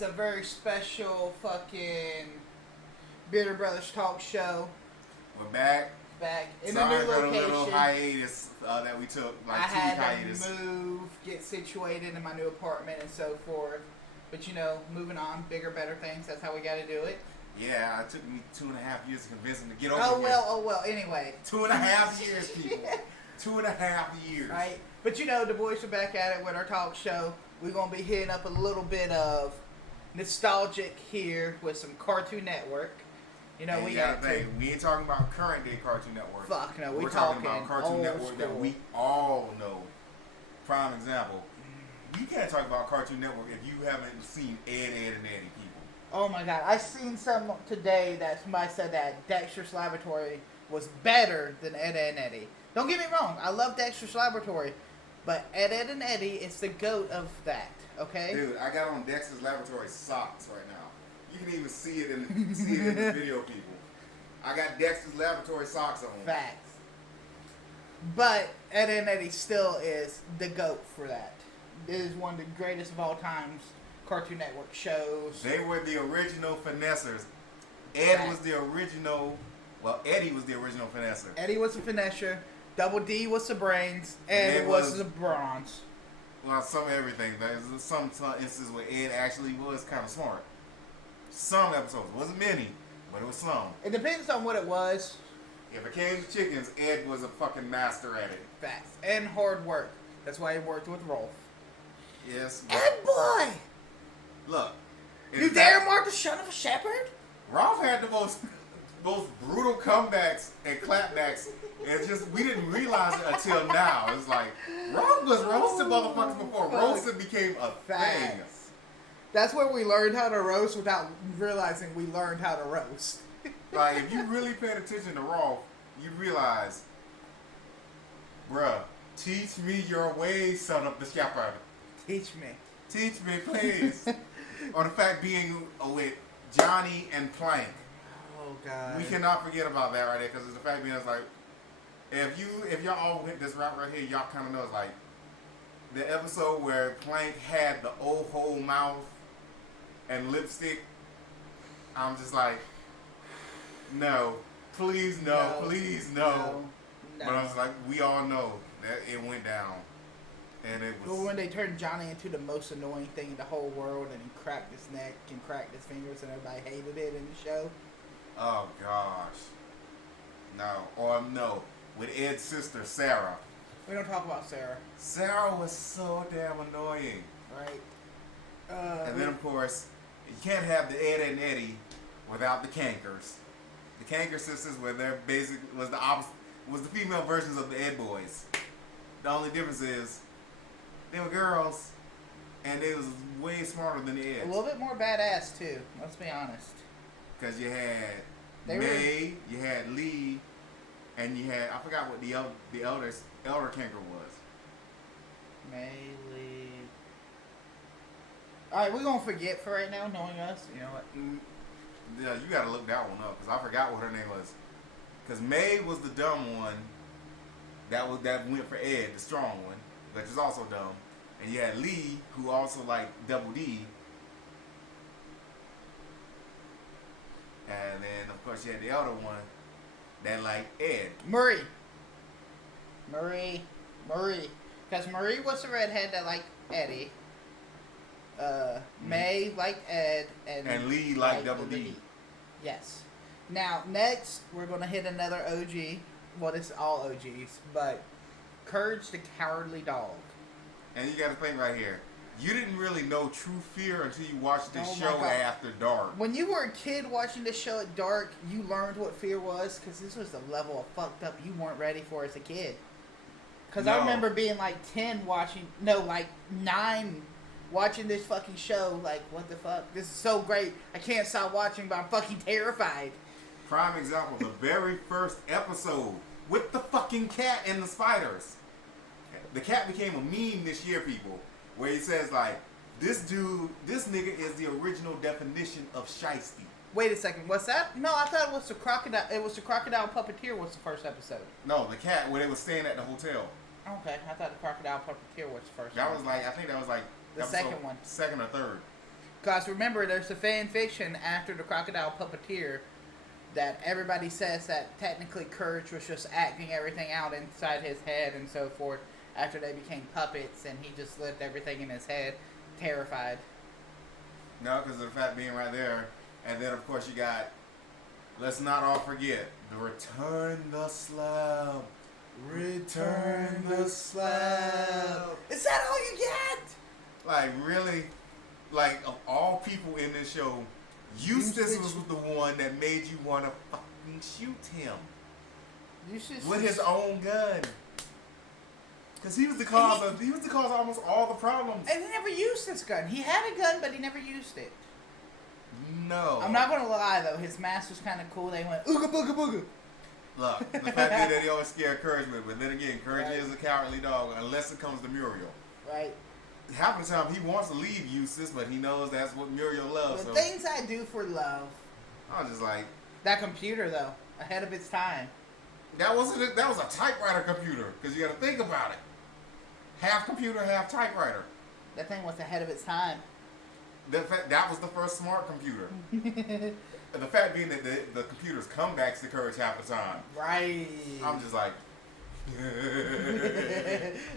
It's a very special fucking Bearder Brothers talk show. We're back. Back in Sorry a new for location. the little hiatus that we took, I like 2 week had hiatus. to move, get situated in my new apartment and so forth. But you know, moving on, bigger, better things. That's how we got to do it. Yeah, it took me 2.5 years to convince him to get over here. Oh well. Anyway. 2.5 years, people. 2.5 years. Right. But you know, the boys are back at it with our talk show. We're gonna be hitting up a little bit of nostalgic here with some Cartoon Network. You know, And we you got gotta think, we ain't talking about current day Cartoon Network. Fuck no, we're talking about Cartoon Network that we all know. Prime example. You can't talk about Cartoon Network if you haven't seen Ed, and Eddie, people. Oh my god, I seen some today that somebody said that Dexter's Laboratory was better than Ed, and Eddie. Don't get me wrong, I love Dexter's Laboratory, but Ed, and Eddie is the GOAT of that, okay? Dude, I got on Dexter's Laboratory socks right now. You can even see it in the video, people. I got Dexter's Laboratory socks on. Facts. But Ed, and Eddie still is the GOAT for that. It is one of the greatest of all times Cartoon Network shows. They were the original finessers. Ed was the original. Well, Eddie was the original finesser. Eddie was the finesser. Double D was the brains. Ed was the bronze. Well, some of everything. There's some instances where Ed actually was kind of smart. Some episodes. It wasn't many, but it was some. It depends on what it was. If it came to chickens, Ed was a fucking master at it. Facts. And hard work. That's why he worked with Rolf. Yes. Ed boy! Look. You dare mark the son of a shepherd? Rolf had the most brutal comebacks and clapbacks. It's just, we didn't realize it until now. It's like, Rolf was roasting motherfuckers before roasting became a thing. That's where we learned how to roast without realizing we learned how to roast. Like, if you really paid attention to Rolf, you'd realize, bruh, teach me your ways, son of the shepherd. Teach me. Teach me, please. Or the fact being with Johnny and Plank. Oh, God. We cannot forget about that right there, because the fact being, it's like, if y'all all hit this route right here, y'all kind of know it's like, the episode where Plank had the old whole mouth and lipstick, I'm just like, no, please no, please no. But I was like, we all know that it went down. And it was... Well, when they turned Johnny into the most annoying thing in the whole world and he cracked his neck and cracked his fingers and everybody hated it in the show. Oh, gosh. No. Or no. With Ed's sister, Sarah. We don't talk about Sarah. Sarah was so damn annoying. Right. And then, of course, you can't have the Ed and Eddie without the Cankers. The Canker sisters were their basic, was the opposite, was the female versions of the Ed boys. The only difference is they were girls and they was way smarter than the Eds. A little bit more badass too. Let's be honest. Because you had May, you had Lee, and you had, I forgot what the elder Canker was. May, Lee. All right, we're gonna forget for right now, knowing us. You know what? Yeah, you gotta look that one up because I forgot what her name was. Because May was the dumb one. That went for Ed, the strong one, which is also dumb. And you had Lee, who also liked Double D. And then of course you had the other one that liked Ed. Marie. Because Marie was the redhead that liked Eddie. May liked Ed. And Lee liked Double D. Yes. Now, next, we're going to hit another OG. Well, it's all OGs, but Courage the Cowardly Dog. And you got to think right here. You didn't really know true fear until you watched this show God. after dark. When you were a kid watching this show at dark, you learned what fear was because this was the level of fucked up you weren't ready for as a kid. Because I remember being like 10 watching, no, like 9 watching this fucking show. Like, what the fuck? This is so great. I can't stop watching, but I'm fucking terrified. Prime example, the very first episode with the fucking cat and the spiders. The cat became a meme this year, people, where he says like, this nigga is the original definition of shiesty. Wait a second, what's that? No, I thought it was the crocodile. It was the crocodile puppeteer was the first episode. No, the cat where they was staying at the hotel. Okay, I thought the crocodile puppeteer was the first. That was like, I think that was like the second one. Second or third. Because remember, there's a fan fiction after the Crocodile Puppeteer that everybody says that technically Courage was just acting everything out inside his head and so forth after they became puppets, and he just lived everything in his head, terrified. No, because of the fact being right there. And then, of course, you got, let's not all forget, the Return the Slab. Return the Slab. Is that all you get? Like, really? Like, of all people in this show, Eustace was the one that made you want to fucking shoot him. With his own gun. Because he was the cause of almost all the problems. And he never used his gun. He had a gun, but he never used it. No. I'm not going to lie, though. His mask was kind of cool. They went, ooga booga booga. Look, the fact that he always scared Courage with, but then again, Courage is a cowardly dog unless it comes to Muriel. Right. Half the time he wants to leave Eustace, but he knows that's what Muriel loves. The things I do for love. I was just like... That computer, though. Ahead of its time. That was a typewriter computer, because you got to think about it. Half computer, half typewriter. That thing was ahead of its time. That was the first smart computer. The fact being that the computer's comebacks to Courage half the time. Right. I'm just like...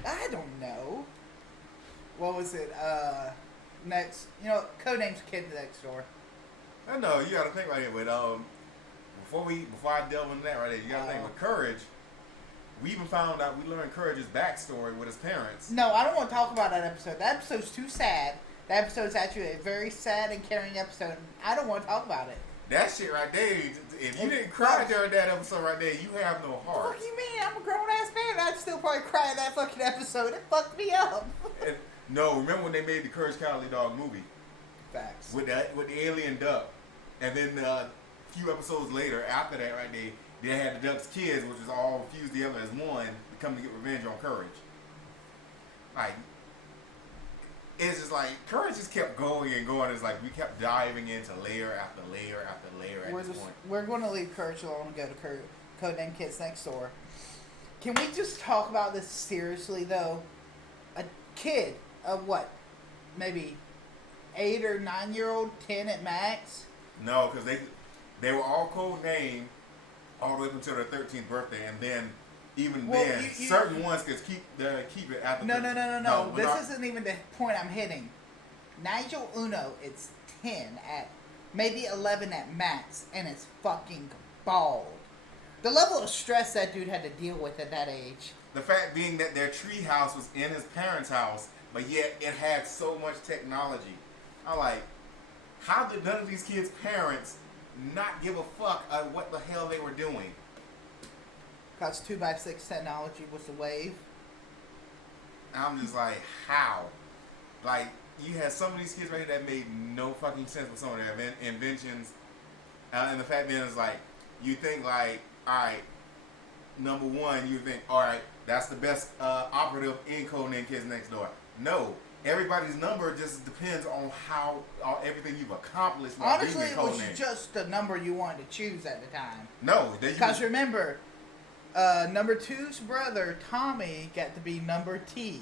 I don't know. What was it? Next... Codename's Kid Next Door. I know, you got to think right here. But before I delve into that right there, you got to think with Courage... We even found out, we learned Courage's backstory with his parents. No, I don't want to talk about that episode. That episode's too sad. That episode's actually a very sad and caring episode. I don't want to talk about it. That shit right there, if you didn't cry during that episode right there, you have no heart. What do you mean? I'm a grown-ass man. I'd still probably cry in that fucking episode. It fucked me up. No, remember when they made the Courage Cowardly Dog movie? Facts. With the alien duck. And then a few episodes later, after that right there, they had the Duck's kids, which was all fused together as one, to come to get revenge on Courage. Like, it's just like, Courage just kept going and going. It's like we kept diving into layer after layer after layer at this point. We're going to leave Courage alone and go to Codename Kids Next Door. Can we just talk about this seriously, though? A kid of what? Maybe 8 or 9-year-old, 10 at max? No, because they were all codenamed all the way up until their 13th birthday, and then certain ones could keep it after. No. This isn't even the point I'm hitting. Nigel Uno, it's 10 at maybe 11 at max, and it's fucking bald. The level of stress that dude had to deal with at that age. The fact being that their tree house was in his parents' house, but yet it had so much technology. I'm like, how did none of these kids' parents not give a fuck what the hell they were doing? Because 2x6 technology was the wave. I'm just like, how? Like, you had some of these kids right here that made no fucking sense with some of their inventions. And the fact being is like, you think like, alright, number one, you think, alright, that's the best operative in Codename Kids Next Door. No. Everybody's number just depends on how everything you've accomplished. Honestly, it was just the number you wanted to choose at the time. No. Because remember, number 2's brother, Tommy, got to be number T.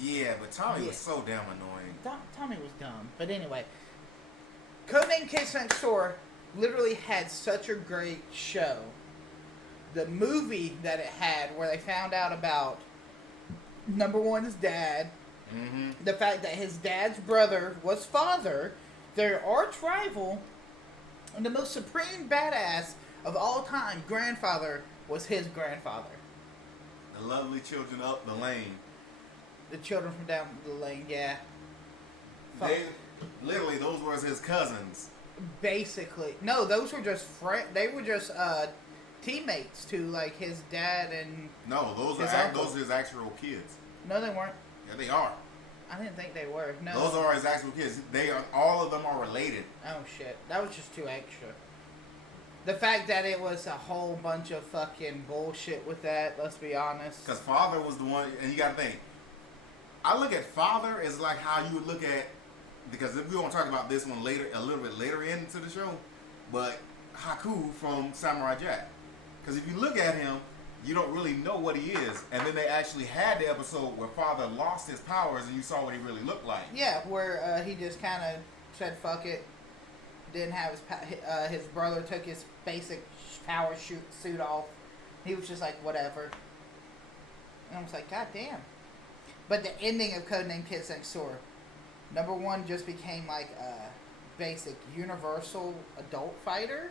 Yeah, but Tommy was so damn annoying. Tommy was dumb. But anyway, Codename Kids Next Door literally had such a great show. The movie that it had, where they found out about number 1's dad, the fact that his dad's brother was father, their arch rival, and the most supreme badass of all time, grandfather, was his grandfather. The lovely children up the lane. The children from down the lane, yeah. Literally, those were his cousins. Basically. No, those were just they were just teammates to like his dad and no, those are his actual kids. No, they weren't. Yeah, they are. I didn't think they were. No, those are his actual kids. All of them are related. Oh shit, that was just too extra. The fact that it was a whole bunch of fucking bullshit with that. Let's be honest. Because father was the one, and you got to think. I look at father as like how you would look at, because we won't talk about this one later, a little bit later into the show, but Haku from Samurai Jack. Because if you look at him, you don't really know what he is. And then they actually had the episode where Father lost his powers and you saw what he really looked like. Yeah, where he just kind of said fuck it. Didn't have his brother took his basic power suit off. He was just like, whatever. And I was like, God damn. But the ending of Codename Kids Next Door, number one just became like a basic universal adult fighter.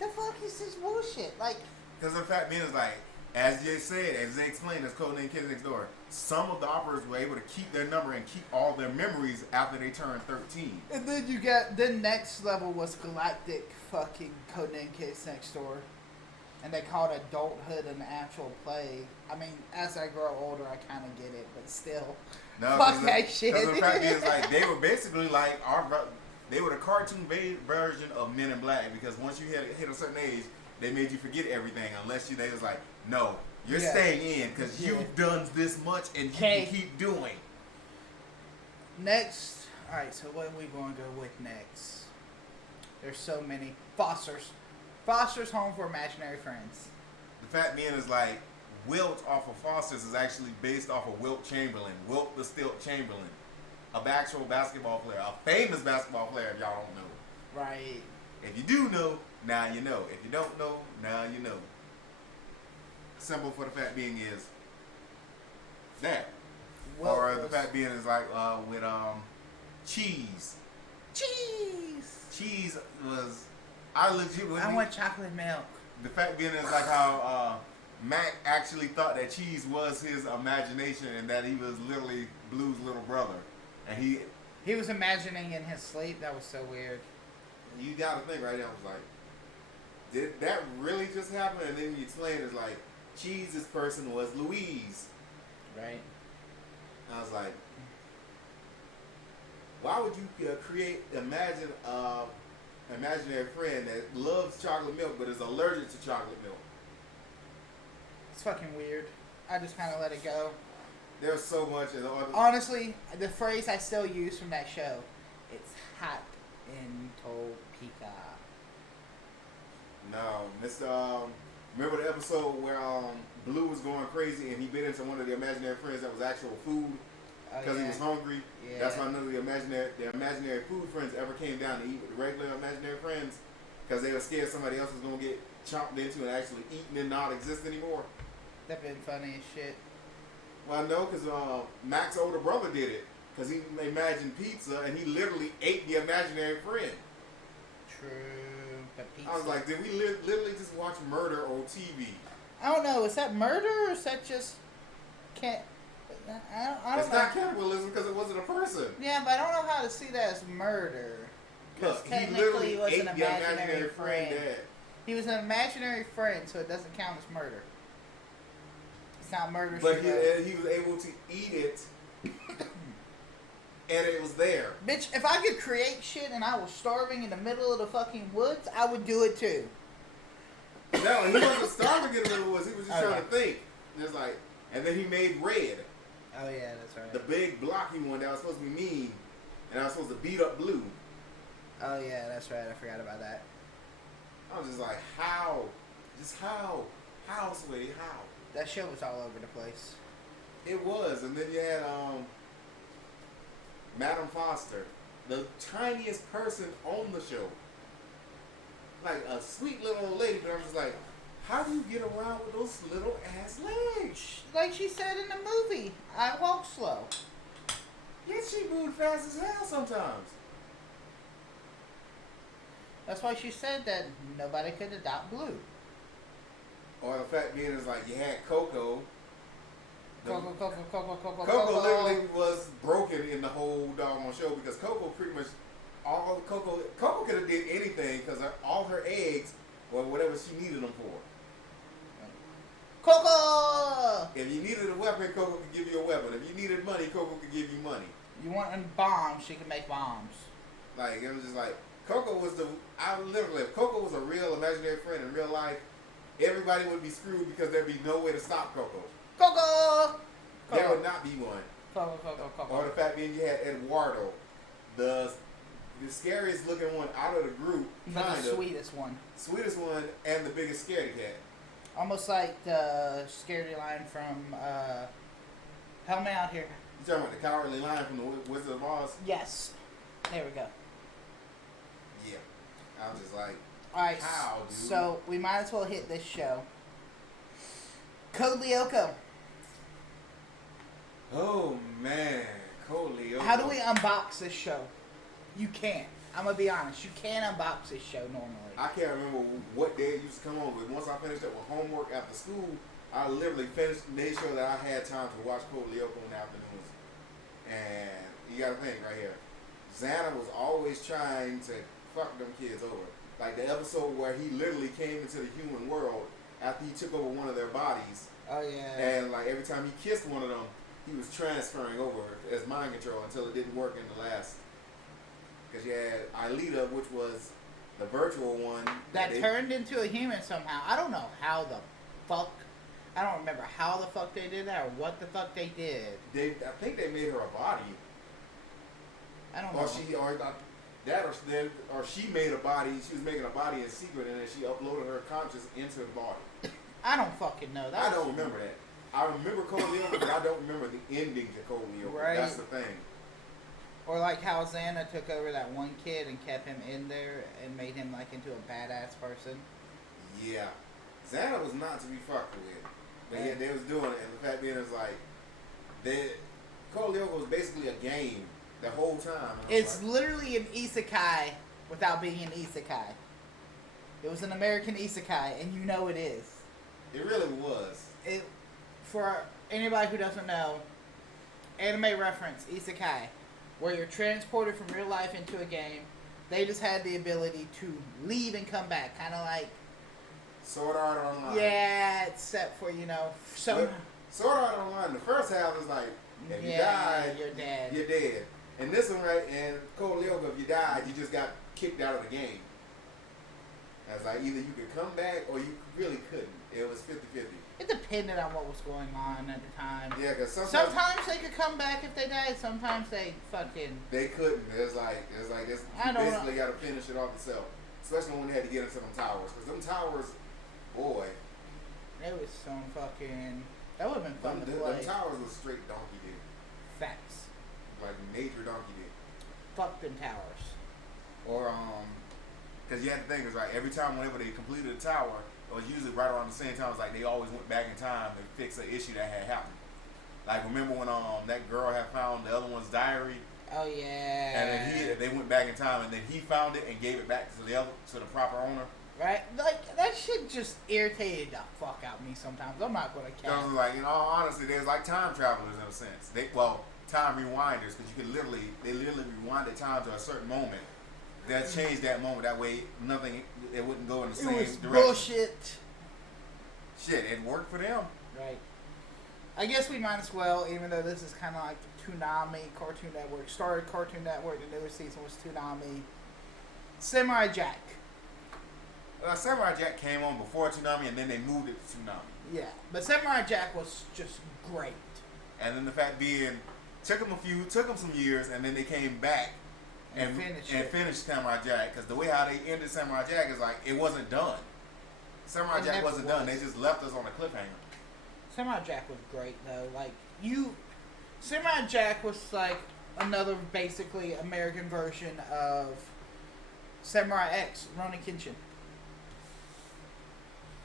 The fuck is this bullshit? Like, because the fact being is like, as they said, as they explained, as Codename Kids Next Door, some of the operators were able to keep their number and keep all their memories after they turned 13. And then you got the next level was Galactic fucking Codename Kids Next Door, and they called adulthood an actual play. I mean, as I grow older, I kind of get it, but still, No, fuck that shit. Because the fact is, like, they were basically like they were the cartoon version of Men in Black. Because once you hit a certain age, they made you forget everything unless they was like, no, you're staying in because you've done this much and you can keep doing. Next, all right. So what are we going to go with next? There's so many. Foster's Home for Imaginary Friends. The fact being is like Wilt off of Foster's is actually based off of Wilt Chamberlain, Wilt the Stilt Chamberlain, an actual basketball player, a famous basketball player. If y'all don't know, Right. if you do know, now you know. If you don't know, now you know. Simple for the fact being is that, or the fact being is like with Cheese. Cheese was I want chocolate milk. The fact being is like how Mac actually thought that Cheese was his imagination and that he was literally Blue's little brother, and he was imagining in his sleep. That was so weird. You gotta think right now. I was like, did that really just happen? And then you explain it's like Cheese's person was Louise. Right. I was like, why would you imagine imaginary friend that loves chocolate milk but is allergic to chocolate milk? It's fucking weird. I just kind of let it go. There's so much. Honestly, the phrase I still use from that show, it's hot in Topeka. No, Mr. Remember the episode where Blue was going crazy and he bit into one of the imaginary friends that was actual food because he was hungry? Yeah. That's why none of the imaginary food friends ever came down to eat with the regular imaginary friends because they were scared somebody else was going to get chomped into and actually eaten and not exist anymore. That been funny as shit. Well, no, because Mac's older brother did it because he imagined pizza and he literally ate the imaginary friend. True. Pizza. I was like, did we literally just watch murder on TV? I don't know. Is that murder or is that just can't? I don't it's know. not cannibalism because it wasn't a person. Yeah, but I don't know how to see that as murder. Look, technically he literally he was ate an the imaginary friend. He was an imaginary friend, so it doesn't count as murder. It's not murder. But he was able to eat it, and it was there. Bitch, if I could create shit and I was starving in the middle of the fucking woods, I would do it too. No, he wasn't starving in the middle of the woods. He was just trying to think. Just like, and then he made Red. Oh yeah, that's right. The big blocky one that was supposed to be mean, and I was supposed to beat up Blue. Oh yeah, that's right. I forgot about that. I was just like, how? Just how? How, sweetie? How? That show was all over the place. It was, and then you had Madam Foster, the tiniest person on the show, like a sweet little old lady. But I was just like, how do you get around with those little ass legs? Like she said in the movie, I walk slow. Yet she moved fast as hell sometimes. That's why she said that nobody could adopt Blue. Or the fact being is like you had Coco. Coco Coco literally was broken in the whole doggone show because Coco pretty much Coco could have did anything because all her eggs were whatever she needed them for. Coco! If you needed a weapon, Coco could give you a weapon. If you needed money, Coco could give you money. You want bombs, she can make bombs. Like it was just like Coco was if Coco was a real imaginary friend in real life, everybody would be screwed because there'd be no way to stop Coco. Coco! There would not be one. Coco. Or the fact being you had Eduardo, the scariest looking one out of the group, But the sweetest one. Sweetest one and the biggest scaredy cat. Almost like the Scaredy Lion from Help Me Out Here. You talking about the Cowardly Lion from the Wizard of Oz? Yes. There we go. Yeah. I was just like, Alright, how, dude? so we might as well hit this show. Code Lyoko. Oh, man. Code Lyoko. How do we unbox this show? You can't. I'm going to be honest. You can't unbox this show normally. I can't remember what day it used to come on, but once I finished up with homework after school, I literally made sure that I had time to watch Code Lyoko in the afternoons. And you got to think right here. Xana was always trying to fuck them kids over. Like the episode where he literally came into the human world after he took over one of their bodies. Oh, yeah. And like every time he kissed one of them, he was transferring over as mind control until it didn't work in the last. Because you had Aelita, which was the virtual one. That turned into a human somehow. I don't know how the fuck. I don't remember how the fuck they did that or what the fuck they did. I think they made her a body. I don't know. Or she made a body. She was making a body in secret, and then she uploaded her conscious into the body. I don't fucking know. I don't remember that. I remember Code Lyoko, but I don't remember the ending to Code Lyoko. Right. That's the thing. Or like how Xana took over that one kid and kept him in there and made him like into a badass person. Yeah. Xana was not to be fucked with. But yeah, they was doing it, and the fact being is like, Code Lyoko was basically a game the whole time. It's like, literally an isekai without being an isekai. It was an American isekai, and you know it is. It really was. For anybody who doesn't know, anime reference, isekai, where you're transported from real life into a game. They just had the ability to leave and come back, kind of like Sword Art Online. Yeah, except for, some... Sword Art Online, the first half is like, if you died, you're dead. You're dead. And this one, right, and Code Lyoko, if you died, you just got kicked out of the game. It's like either you could come back or you really couldn't. It was 50-50. It depended on what was going on at the time. Yeah, because sometimes they could come back if they died. Sometimes they fucking... They couldn't. It's like you basically got to finish it off yourself. Especially when they had to get into them towers. Because them towers, boy. It was some fucking... That would have been fun to play. Them towers was straight donkey dick. Facts. Like major donkey dick. Fuck them towers. Or, because you had to think, it's like every time whenever they completed a tower, it was usually right around the same time. It's like they always went back in time to fix an issue that had happened. Like remember when that girl had found the other one's diary? Oh yeah. And then they went back in time, and then he found it and gave it back to the proper owner. Right, like that shit just irritated the fuck out of me sometimes. I'm not gonna count. I was like, honestly, there's like time travelers in a sense. Time rewinders, because you could they literally rewinded time to a certain moment. That changed that moment. That way, it wouldn't go in the same direction. Bullshit. Shit, it worked for them. Right. I guess we might as well, even though this is kind of like Toonami, Cartoon Network. Started Cartoon Network, the newest season was Toonami. Samurai Jack. Samurai Jack came on before Toonami, and then they moved it to Toonami. Yeah, but Samurai Jack was just great. And then the fact being, took them some years, and then they came back and finished Samurai Jack, because the way how they ended Samurai Jack is like it wasn't done. Samurai Jack wasn't done. They just left us on a cliffhanger. Samurai Jack was great though. Samurai Jack was like another basically American version of Samurai X, Ronin Kenshin.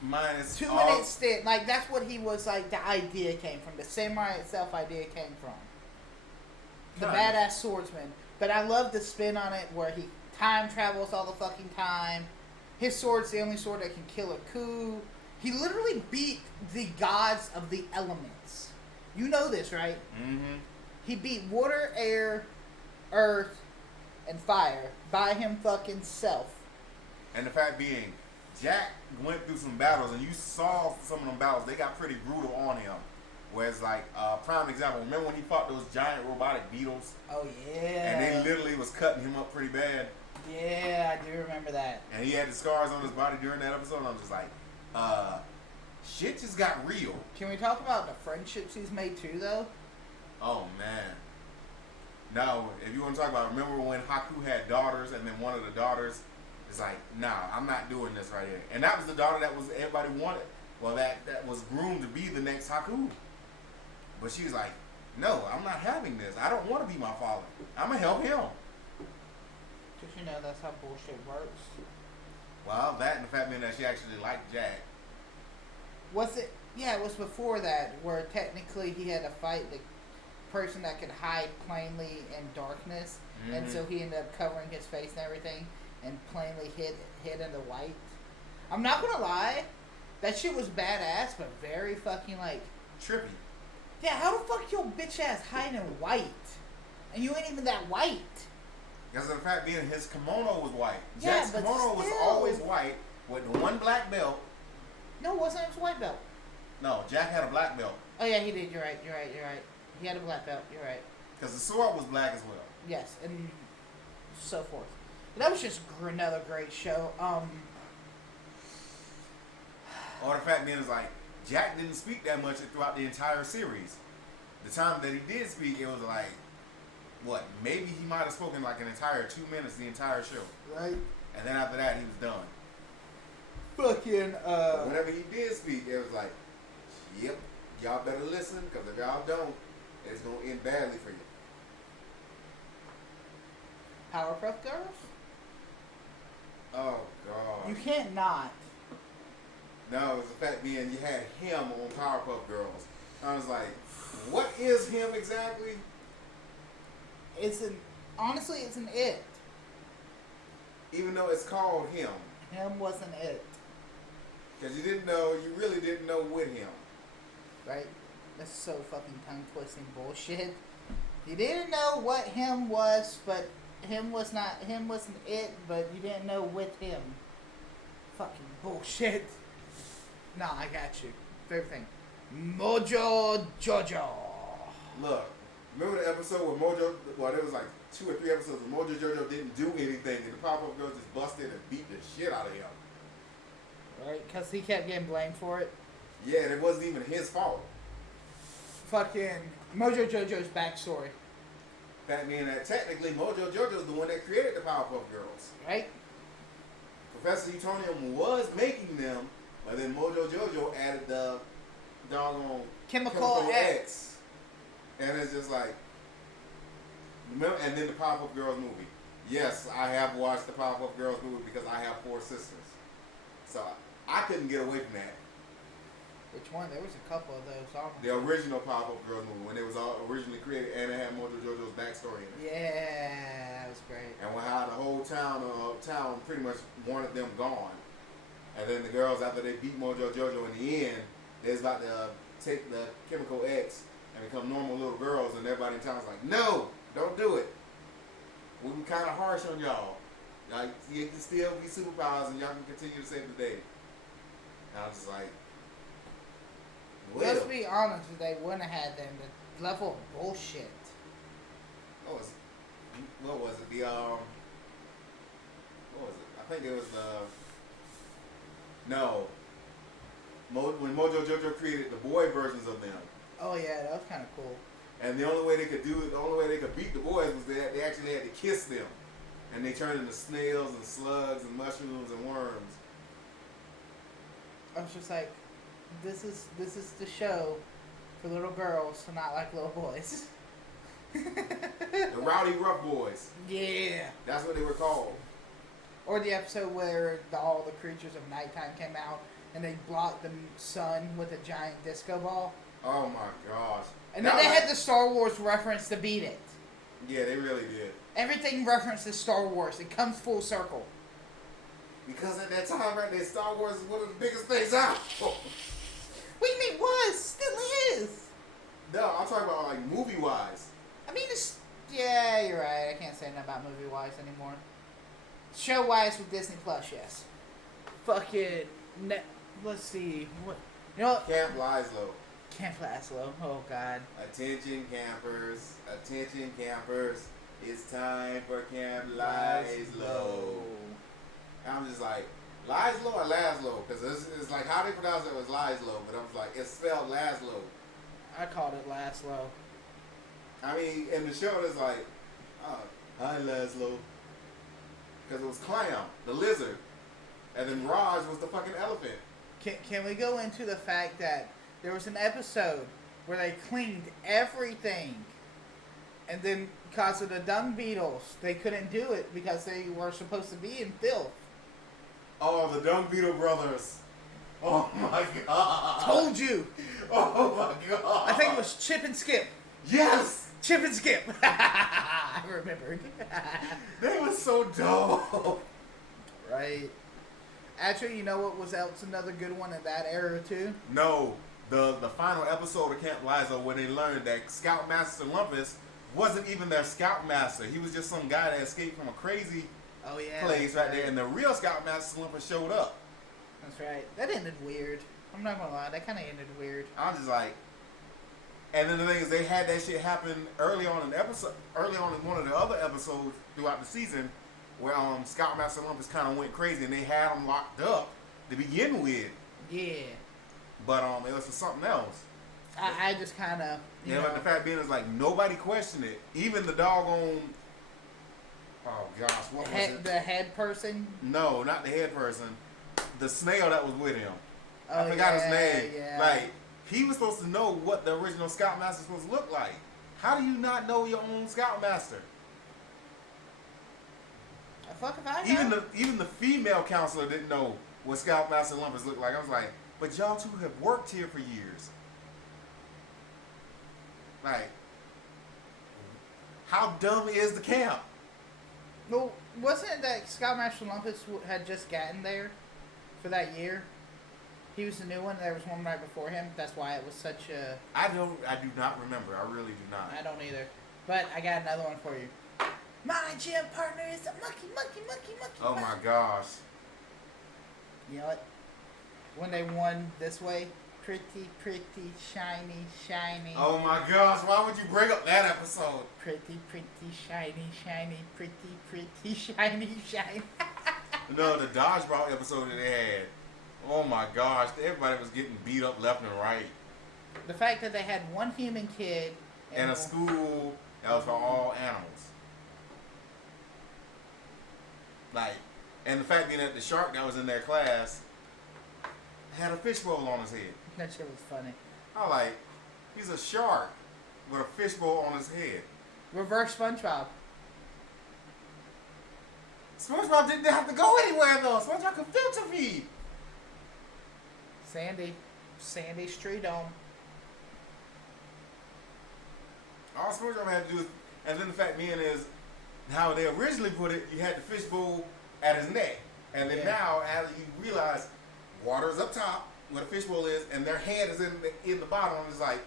Minus 2 minute stint, like that's what he was like. The idea came from the samurai itself. Idea came from the badass swordsman. But I love the spin on it where he time travels all the fucking time. His sword's the only sword that can kill a coup. He literally beat the gods of the elements. You know this, right? Mm-hmm. He beat water, air, earth, and fire by him fucking self. And the fact being, Jack went through some battles, and you saw some of them battles. They got pretty brutal on him. Whereas, like, prime example, remember when he fought those giant robotic beetles? Oh, yeah. And they literally was cutting him up pretty bad. Yeah, I do remember that. And he had the scars on his body during that episode, and I'm just like, shit just got real. Can we talk about the friendships he's made, too, though? Oh, man. No, if you want to talk about, remember when Haku had daughters, and then one of the daughters is like, nah, I'm not doing this right here. And that was the daughter that was everybody wanted. well, that was groomed to be the next Haku. But she's like, no, I'm not having this. I don't want to be my father. I'm gonna help him. Because you know that's how bullshit works. Well, that and the fact being that she actually liked Jack. Was it? Yeah, it was before that where technically he had to fight the person that could hide plainly in darkness, and so he ended up covering his face and everything, and plainly hid in the white. I'm not gonna lie, that shit was badass, but very fucking like Trippy. yeah. How the fuck your bitch ass hide in white, and you ain't even that white? Because of the fact being his kimono was white. Yeah, Jack's but kimono was still. always white with one black belt. No, it wasn't. It was white belt. No, Jack had a black belt. Oh yeah, he did. You're right. He had a black belt. You're right. Because the sword was black as well. Yes, and so forth. But that was just another great show. Or the fact being is like, Jack didn't speak that much throughout the entire series. The time that he did speak, it was like, what, maybe he might have spoken like an entire 2 minutes the entire show. Right. And then after that, he was done. Fucking, But whenever he did speak, it was like, yep, y'all better listen, because if y'all don't, it's going to end badly for you. Powerpuff Girls? Oh, God. You can't not. No, it was the fact being you had him on Powerpuff Girls. I was like, what is him exactly? Honestly, it's an it. Even though it's called him. Him wasn't it. Because you really didn't know with him. Right? That's so fucking tongue twisting bullshit. You didn't know what him was, but him wasn't it, but you didn't know with him. Fucking bullshit. Nah, I got you. Favorite thing. Mojo Jojo. Look, remember the episode where there was like 2 or 3 episodes where Mojo Jojo didn't do anything and the Powerpuff Girls just busted and beat the shit out of him. Right? Because he kept getting blamed for it. Yeah, and it wasn't even his fault. Fucking Mojo Jojo's backstory. That meaning that technically Mojo Jojo's the one that created the Powerpuff Girls. Right? Professor Utonium was making them, but then Mojo Jojo added the doggone Chemical X. And it's just like, remember, and then the Powerpuff Girls movie. Yes, I have watched the Powerpuff Girls movie because I have 4 sisters. So I couldn't get away from that. Which one? There was a couple of those. The original Powerpuff Girls movie, when it was all originally created, and it had Mojo Jojo's backstory in it. Yeah, that was great. And how the whole town pretty much wanted them gone. And then the girls, after they beat Mojo Jojo in the end, they was about to take the Chemical X and become normal little girls, and everybody in town was like, no, don't do it. We'll be kind of harsh on y'all. Like, you can still be superpowers and y'all can continue to save the day. And I was just like, well. Let's be honest, if they wouldn't have had them, the level of bullshit. What was it? What was it? I think it was no. When Mojo Jojo created the boy versions of them. Oh yeah, that was kind of cool. And the only way they could beat the boys was they actually had to kiss them. And they turned into snails and slugs and mushrooms and worms. I was just like, this is the show for little girls to not like little boys. The Rowdy Rough Boys. Yeah. That's what they were called. Or the episode where all the creatures of nighttime came out and they blocked the sun with a giant disco ball. Oh my gosh. And then they had the Star Wars reference to beat it. Yeah, they really did. Everything references Star Wars. It comes full circle. Because at that time, right there, Star Wars is one of the biggest things out. What do you mean was? Still is. No, I'm talking about like movie-wise. I mean, yeah, you're right. I can't say nothing about movie-wise anymore. Show-wise with Disney Plus, yes. Fucking, let's see. What? You know what? Camp Laszlo. Camp Laszlo. Oh, God. Attention campers. Attention campers. It's time for Camp Laszlo. And I'm just like, Laszlo or Laszlo? Because it's like how they pronounce it was Laszlo, but I was like, it's spelled Laszlo. I called it Laszlo. I mean, in the show, it's like, hi Laszlo. Because it was Clam, the lizard. And then Raj was the fucking elephant. Can we go into the fact that there was an episode where they cleaned everything, and then because of the dung beetles, they couldn't do it because they were supposed to be in filth. Oh, the Dung Beetle brothers. Oh my god. Told you. Oh my god. I think it was Chip and Skip. Yes. Chip and Skip. I remembered. They were so dope. Right. Actually, you know what was else another good one in that era too? No, the final episode of Camp Lizo when they learned that Scoutmaster Lumpus wasn't even their Scoutmaster. He was just some guy that escaped from a crazy place right there, and the real Scoutmaster Lumpus showed up. That's right. That ended weird. I'm not gonna lie, that kind of ended weird. I'm just like, and then the thing is, they had that shit happen early on in one of the other episodes throughout the season, where Scoutmaster Lumpus kind of went crazy, and they had him locked up to begin with. Yeah. But it was for something else. I just kind of, you know. But the fact being is like nobody questioned it. Even the doggone. Oh gosh, what was it? The head person. No, not the head person. The snail that was with him. Oh, I forgot his name. Yeah. Like he was supposed to know what the original Scoutmaster was supposed to look like. How do you not know your own Scoutmaster? Fuck if I know. Even the female counselor didn't know what Scoutmaster Lumpus looked like. I was like, but y'all two have worked here for years. Like, how dumb is the camp? Well, wasn't it that Scoutmaster Lumpus had just gotten there for that year? He was the new one. There was one right before him. That's why it was such a. I do not remember. I really do not. I don't either. But I got another one for you. My gym partner is a monkey. Oh my gosh. You know what? When they won this way, pretty, shiny. Oh my gosh, why would you bring up that episode? Pretty, shiny, pretty, shiny. No, the dodgeball episode that they had. Oh my gosh, everybody was getting beat up left and right. The fact that they had one human kid and a school that was for all animals. Like, and the fact being that the shark that was in their class had a fishbowl on his head. That shit was funny. I was like, he's a shark with a fishbowl on his head. Reverse SpongeBob. SpongeBob didn't have to go anywhere though. SpongeBob could filter feed. Sandy Street on. All SpongeBob had to do is, and then the fact being is, how they originally put it, you had the fishbowl at his neck. And then now, as you realize, water is up top, where the fishbowl is, and their head is in the bottom. It's like,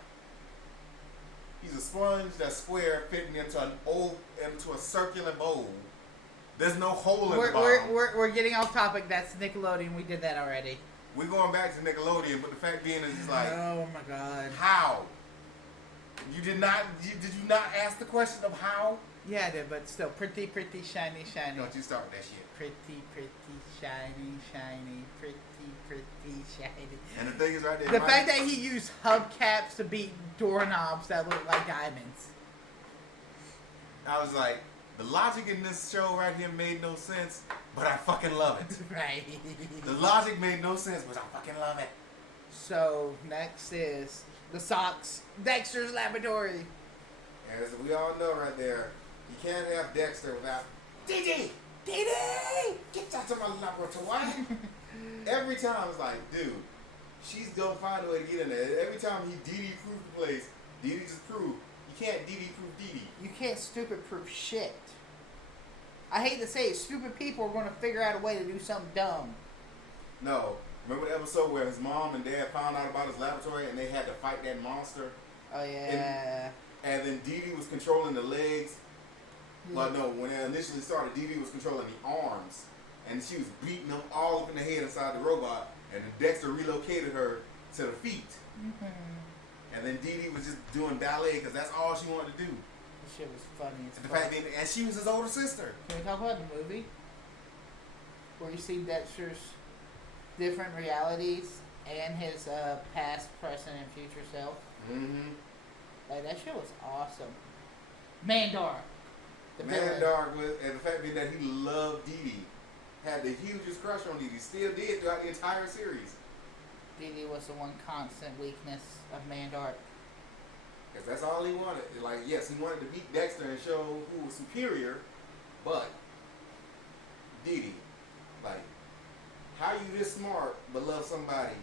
he's a sponge that's square fitting into a circular bowl. There's no hole in the bottom. We're getting off topic. That's Nickelodeon. We did that already. We're going back to Nickelodeon, but the fact being is it's like, oh my god, how? Did you not ask the question of how? Yeah, I did, but still, pretty, shiny. Don't you start with that shit. Pretty, shiny, pretty, shiny. And the thing is right there. The fact that he used hubcaps to beat doorknobs that look like diamonds. I was like, the logic in this show right here made no sense, but I fucking love it. Right. The logic made no sense, but I fucking love it. So, next is the socks. Dexter's Laboratory. As we all know right there, you can't have Dexter without Dee Dee, get out of my laboratory. Every time it's like, dude, she's gonna find a way to get in there. Every time he Dee Dee proved the place, Dee Dee just proved. You can't Dee Dee prove Dee Dee. You can't stupid proof shit. I hate to say it, stupid people are going to figure out a way to do something dumb. No. Remember the episode where his mom and dad found out about his laboratory and they had to fight that monster? Oh, yeah. And then Dee Dee was controlling the legs. Well, no, when it initially started, Dee Dee was controlling the arms. And she was beating them all up in the head inside the robot. And then Dexter relocated her to the feet. Mm-hmm. And then Dee Dee was just doing ballet because that's all she wanted to do. This shit was funny. And the fact that, and she was his older sister. Can we talk about the movie? Where you see Dexter's different realities and his past, present, and future self. Mm-hmm. Like, that shit was awesome. Mandar. Mandar was, and the fact being that he loved Dee Dee, had the hugest crush on Dee Dee, still did throughout the entire series. Dee Dee was the one constant weakness of Mandark. Because that's all he wanted. Like, yes, he wanted to beat Dexter and show who was superior, but Dee Dee, like, how you this smart but love somebody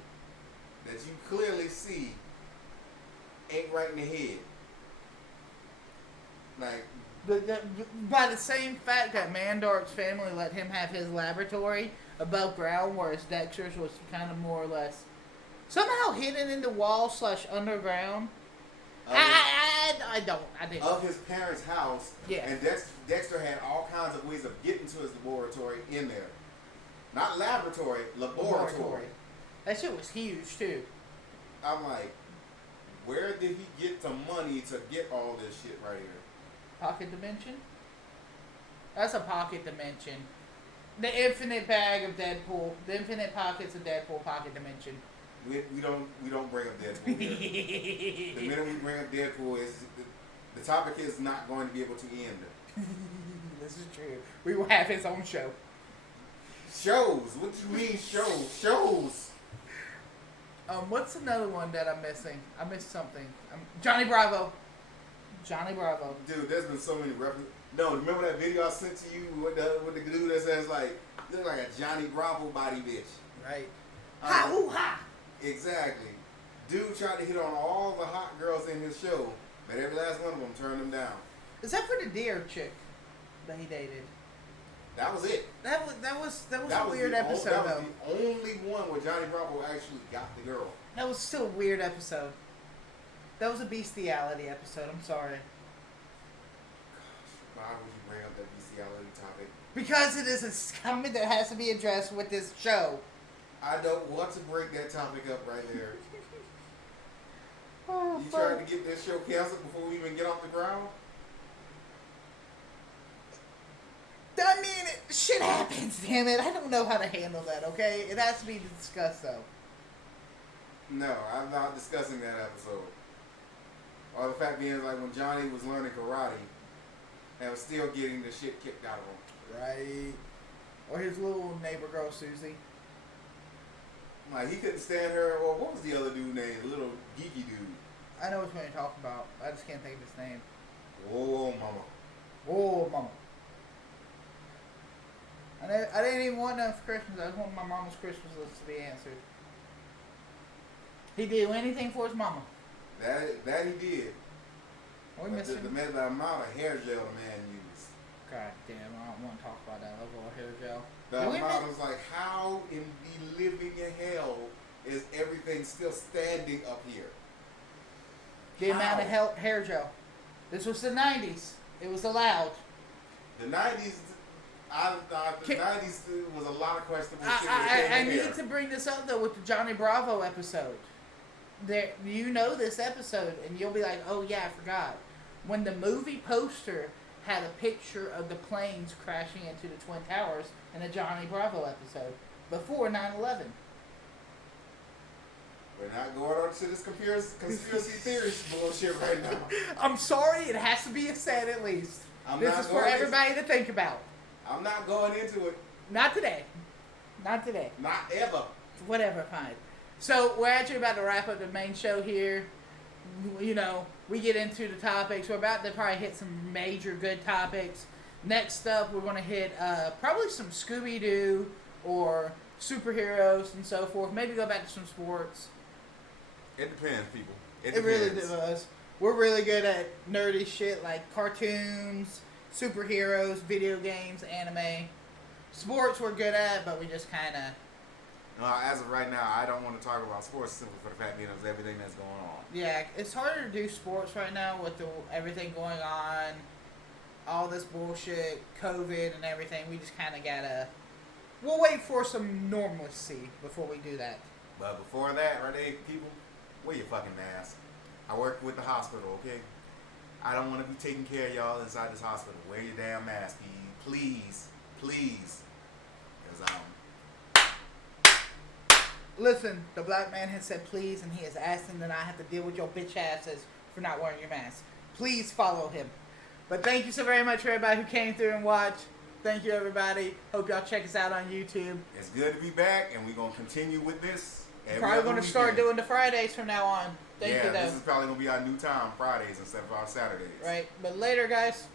that you clearly see ain't right in the head? Like, By the same fact that Mandark's family let him have his laboratory above ground, whereas Dexter's was kind of more or less somehow hidden in the wall / underground. I didn't. Of his parents' house, Yeah. and Dexter had all kinds of ways of getting to his laboratory in there. Not laboratory, laboratory. That shit was huge too. I'm like, where did he get the money to get all this shit right here? Pocket dimension? That's a pocket dimension. The infinite bag of Deadpool. The infinite pockets of Deadpool pocket dimension. We don't bring up Deadpool here. The minute we bring up Deadpool, the topic is not going to be able to end. This is true. We will have his own show. Shows? What do you mean shows? Shows. What's another one that I'm missing? I missed something. Johnny Bravo. Johnny Bravo. Dude, there's been so many references. No, remember that video I sent to you with the dude that says like, look like a Johnny Bravo body bitch. Right. Ha hoo ha. Exactly. Dude tried to hit on all the hot girls in his show, but every last one of them turned him down. Except for the deer chick that he dated. That was it. That was a weird episode That though. was the only one where Johnny Bravo actually got the girl. That was still a weird episode. That was a bestiality episode. I'm sorry. Why would you bring up that bestiality topic? Because it is a comment that has to be addressed with this show. I don't want to break that topic up right there. Oh, You tried to get this show canceled before we even get off the ground? I mean, shit happens, damn it. I don't know how to handle that, okay? It has to be discussed, though. No, I'm not discussing that episode. Or the fact being, like, when Johnny was learning karate and was still getting the shit kicked out of him. Right. Or his little neighbor girl, Susie. Like, he couldn't stand her, or what was the other dude named? The little geeky dude. I know which one you're talking about. I just can't think of his name. Whoa, mama. Oh, mama. I didn't even want none for Christmas. I just wanted my mama's Christmas list to be answered. He'd do anything for his mama. That he did. Are we But missing? the amount of hair gel the man used. God damn, I don't want to talk about that level of hair gel. The amount was like, how in the living hell is everything still standing up here? The amount of hair gel. This was the 90s. It was allowed. The 90s, the 90s was a lot of questionable shit. I need to bring this up, though, with the Johnny Bravo episode. You know this episode, and you'll be like, oh, yeah, I forgot. When the movie poster had a picture of the planes crashing into the Twin Towers in a Johnny Bravo episode before 9/11. We're not going on to this conspiracy theories bullshit right now. I'm sorry, it has to be said at least. This is for everybody to think about. I'm not going into it. Not today. Not today. Not ever. Whatever, fine. So, we're actually about to wrap up the main show here. You know, we get into the topics. We're about to probably hit some major good topics. Next up, we're going to hit probably some Scooby-Doo or superheroes and so forth. Maybe go back to some sports. It depends, people. It really does. We're really good at nerdy shit like cartoons, superheroes, video games, anime. Sports we're good at, but we just kind of... as of right now, I don't want to talk about sports simply for the fact that it's everything that's going on. Yeah, it's harder to do sports right now with everything going on, all this bullshit, COVID and everything. We just kind of gotta... We'll wait for some normalcy before we do that. But before that, right there, people, wear your fucking mask. I work with the hospital, okay? I don't want to be taking care of y'all inside this hospital. Wear your damn mask, please. Please. Because, Listen, the black man has said please, and he is asking that I have to deal with your bitch asses for not wearing your mask. Please follow him. But thank you so very much for everybody who came through and watched. Thank you, everybody. Hope y'all check us out on YouTube. it's good to be back, and we're going to continue with this. Probably going to start doing the Fridays from now on. Thank you, though. This is probably going to be our new time, Fridays instead of our Saturdays. Right. But later, guys.